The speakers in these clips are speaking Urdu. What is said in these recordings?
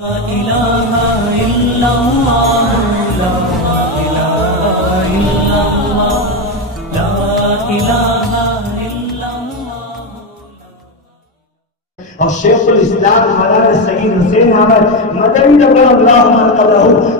لا الہ الا اللہ لا الہ الا اللہ لا الہ الا اللہ. اور شیخ الاسلام مولانا سید حسین احمد مدنی رضی اللہ عنہ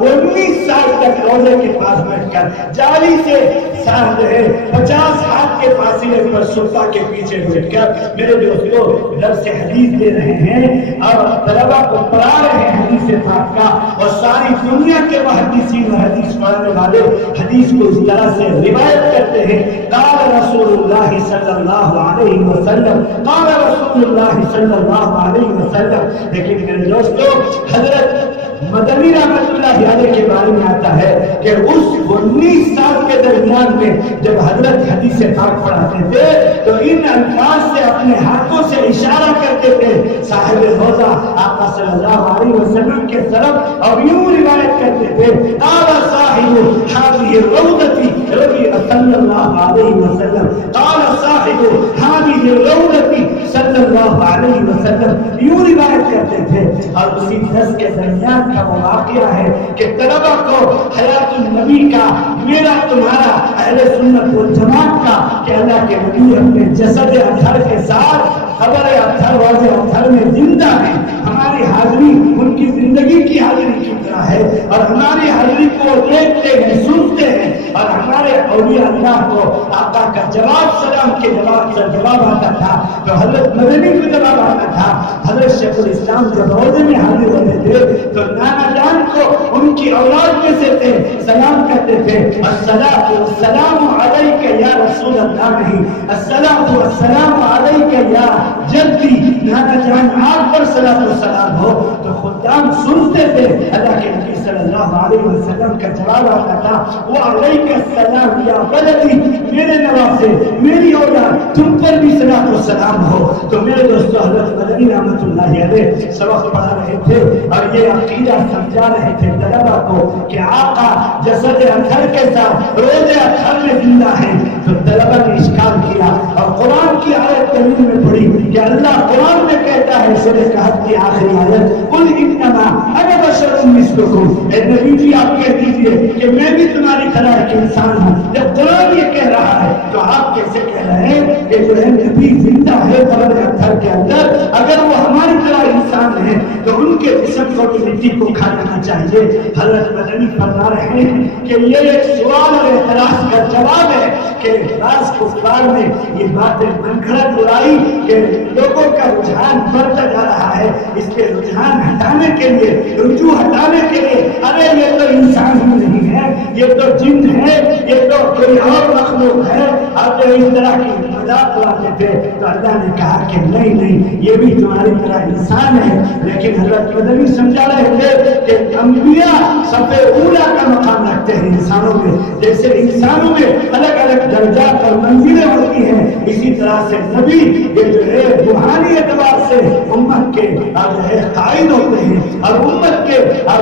19 سال تک روزے کے پاس بیٹھ کر جالی سے 50 ہاتھ کے فاصلے پر صفحہ کے پیچھے بیٹھ کر میرے دوستوں درس حدیث دے رہے ہیں اور طلبہ کو پڑھا رہے ہیں حدیث پاک کا. اور ساری دنیا کے محدثین و حدیث پڑھنے والے حدیث کو اس طرح سے روایت کرتے ہیں قال رسول اللہ صلی اللہ علیہ وسلم قال رسول اللہ صلی اللہ علیہ وسلم. لیکن میرے دوستو حضرت مدنی رحمت اللہ علیہ کے بارے میں آتا ہے کہ اس 19 سال کے درمیان میں جب حضرت حدیث پاک پڑھاتے تھے تو ان الفاظ سے اپنے ہاتھوں سے اشارہ کرتے تھے صاحب روضہ آقا صلی اللہ علیہ وسلم کے طرف اور یوں روایت کرتے تھے قال صاحب هذه الروضة رضی صلی اللہ علیہ وسلم قال صاحب هذه الروضة صلی اللہ علیہ وسلم یوں روایت کرتے تھے. اور اسی درس کے درمیان کا وہ واقعہ ہے کہ طلبہ کو حیات النبی کا میرا تمہارا اہل سنت والجماعت کا کہ اللہ کے نبی اپنے جسد اطہر کے ساتھ خبر اطہر واضح اطہر میں زندہ ہے. ہماری حاضری ان کی زندگی کی حاضری کی طرح ہے اور ہماری حاضری کو دیکھتے ہیں سنتے ہیں. اور ہمارے اولیاء اللہ کو آقا کا جواب سلام کے جواب آتا تھا تو حضرت مدنی کو جواب آتا تھا. حضرت شیخ الاسلام جب روزے میں حاضر ہوتے تھے تو نانا جان کو ان کی اولاد میں سے تھے سلام کرتے تھے السلام علیک یا رسول اللہ نہیں السلام علیک یا جدی نانا جان آپ پر صلاۃ و سلام ہو. تو خدام سنتے تھے اللہ کے نبی صلی اللہ علیہ وسلم کا جواب آتا تھا وعلیک السلام یا بلدی میرے نواسے میری اولاد تم پر بھی صلاۃ و سلام ہو. تو میرے دوستو حضرت مدنی رحمت اللہ علیہ سبق پڑھا رہے تھے اور یہ عقیدہ سمجھا رہے تھے طلبہ کو کہ آقا جسد اطہر کے ساتھ روزے اطہر میں زندہ ہیں. تو طلبہ نے اشکال کیا اور قرآن کی آیت کریمہ میں پڑھی کہ اللہ قرآن میں کہتا ہے سورہ کہف کی آخری آیت قل انما انا بشر مثلکم. اے نبی جی آپ کہہ دیجئے کہ میں بھی تمہاری طرح ایک انسان ہوں. جب قرآن یہ کہہ رہا ہے تو آپ کیسے کہہ رہے ہیں کہ جو ہے نبی زندہ ہے قبر اطہر کے اندر؟ اگر وہ ہماری طرح انسان ہے تو ان کے جسم کو مٹی کو کھا لینا چاہیے. حضرت مدنی فرما رہے ہیں کہ یہ ایک سوال اور اعتراض کا جواب ہے کہ بعض کفار نے یہ باتیں منگھڑت اڑائی کہ لوگوں کا رجحان بڑھتا جا رہا ہے. اس کے رجحان ہٹانے کے لیے رجوع ہٹانے کے لیے ارے یہ تو انسان ہی نہیں ہے یہ تو جن ہے یہ تو کوئی اور مخلوق ہے اور جو اس طرح کی مذاق اڑاتے تھے. تو اللہ نے کہا کہ نہیں یہ بھی تمہاری طرح انسان ہے. لیکن حضرت مدنی سمجھا رہے تھے کہ انبیاء صف اولا کا مقام رکھتے ہیں انسانوں میں. جیسے انسانوں میں الگ الگ درجات اور منزلیں ہوتی ہیں اسی طرح سے نبی یہ جو ہے روحانی اعتبار سے امت کے جو ہے قائد ہوتے ہیں اور امت کے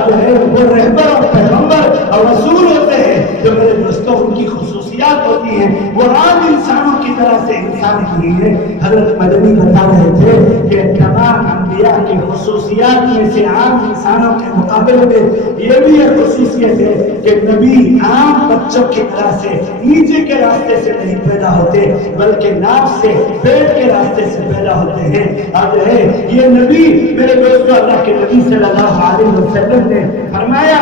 جو ہے وہ رہبر اور پیغمبر اور رسول ہوتے ہیں. جو میرے دوستوں ان کی خصوصیات ہوتی ہیں وہ عام انسانوں کی طرح سے انسان نہیں ہے. حضرت مدنی بتا رہے تھے کہ تمام انبیاء کی خصوصیات میں سے عام انسانوں کے مقابلے میں یہ بھی ایک خصوصیت ہے کہ نبی عام بچوں کی طرح سے نیچے کے راستے سے نہیں پیدا ہوتے بلکہ ناف سے پیٹ کے راستے سے پیدا ہوتے ہیں. اور جو ہے یہ نبی میرے دوستوں اللہ کے نبی صلی اللہ علیہ وسلم نے فرمایا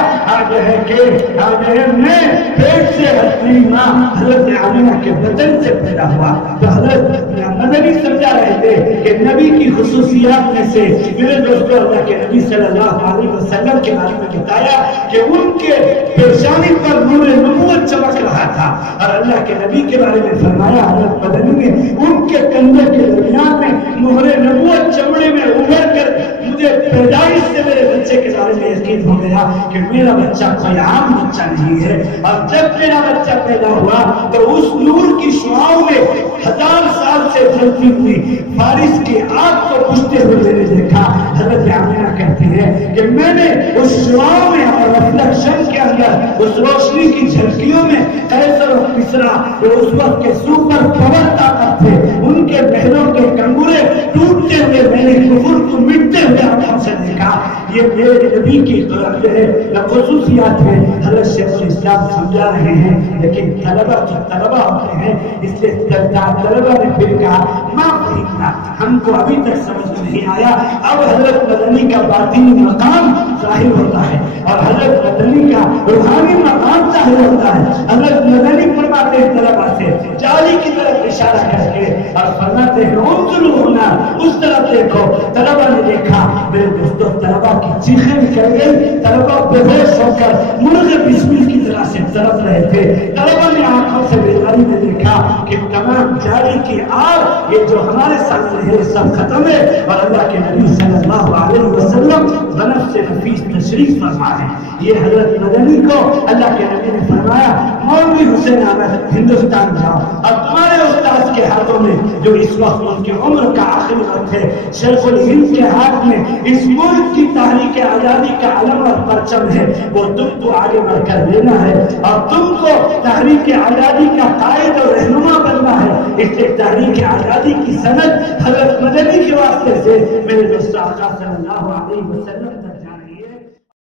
جو ہے کہ جو ہے میں پیٹ سے اپنی ماں حضرت آمینہ کے بطن سے پیدا ہوا. تو حضرت مدنی سمجھا رہے تھے کہ نبی کی خصوصیات میں سے میرے دوستوں اللہ کے نبی صلی اللہ علیہ وسلم کے بارے میں بتایا کہ ان کے پیشانی پر نور نبوت چمک رہا تھا. اور اللہ کے نبی کے بارے میں فرمایا حضرت مدنی نے ان کے کندھے کے درمیان میں مہر نبوت چمڑے میں ابھر کر مجھے پیدائش سے میرے بچے کے بارے میں یقین ہو گیا کہ میرا بچہ کوئی عام بچہ نہیں ہے. اور جب میرا بچہ پیدا ہوا تو اس نور کی شعاؤں میں 1000 سال سے جلتی ہوئی فارس کی آگ کو بجھتے ہوئے میں نے دیکھا. حضرت آمینہ کہتے ہیں کہ میں نے اس شعاؤں میں اور ریفلیکشن کے اندر اس روشنی کی جھلکیوں میں قیصر اور کسریٰ جو اس وقت کے سپر پاور طاقت تھے ان کے محلوں کے کنگورے ٹوٹتے ہوئے میں نے کفر کو مٹتے ہوئے آنکھوں سے دیکھا. یہ میرے نبی کی جو ہے خصوصیات ہے، حضرت شیخ الاسلام سمجھا رہے ہیں، لیکن طلبہ جو طلبہ ہوتے ہیں اس لیے طلبہ نے پھر کہا ما فہمنا، ہم کو ابھی تک سمجھ میں نہیں آیا۔ اب حضرت مدنی کا باطنی مقام ظاہر ہوتا ہے اور حضرت مدنی کا روحانی مقام ظاہر ہوتا ہے۔ حضرت مدنی فرماتے ہیں طلبہ سے جالی کی طرف اشارہ کر کے اور فرماتے ہیں انظروا ہونا، اس طرف دیکھو۔ طلبہ نے دیکھا، میرے دوستوں طلبہ کی چیخیں نکل گئی، طلبہ بے ہوش ہو کر مرغ بسمل کی طرح سے تڑپ رہے تھے۔ طلبہ نے آنکھوں سے بیداری میں دیکھا کہ تمام جاری کی آگ یہ جو ہمارے سامنے ہے سب ختم ہے، اور اللہ کے نبی صلی اللہ علیہ وسلم بنفس نفیس تشریف فرما ہے۔ یہ حضرت مدنی کو اللہ کے نبی نے فرمایا مولوی حسین احمد ہندوستان جاؤ، اور تمہارے استاذ کے ہاتھوں میں جو اس وقت ان کی عمر کا آخری وقت ہے، شیخ الہند کے ہاتھ میں اس ملک کی تحریک آزادی کا علم اور پرچم ہے، وہ تم کو آگے بڑھ کر لینا ہے اور تم کو تحریک آزادی کا قائد اور رہنما بننا ہے۔ اس لیے تحریک آزادی کی سند حضرت مدنی کے واسطے سے میرے دوست آقا صلی اللہ علیہ وسلم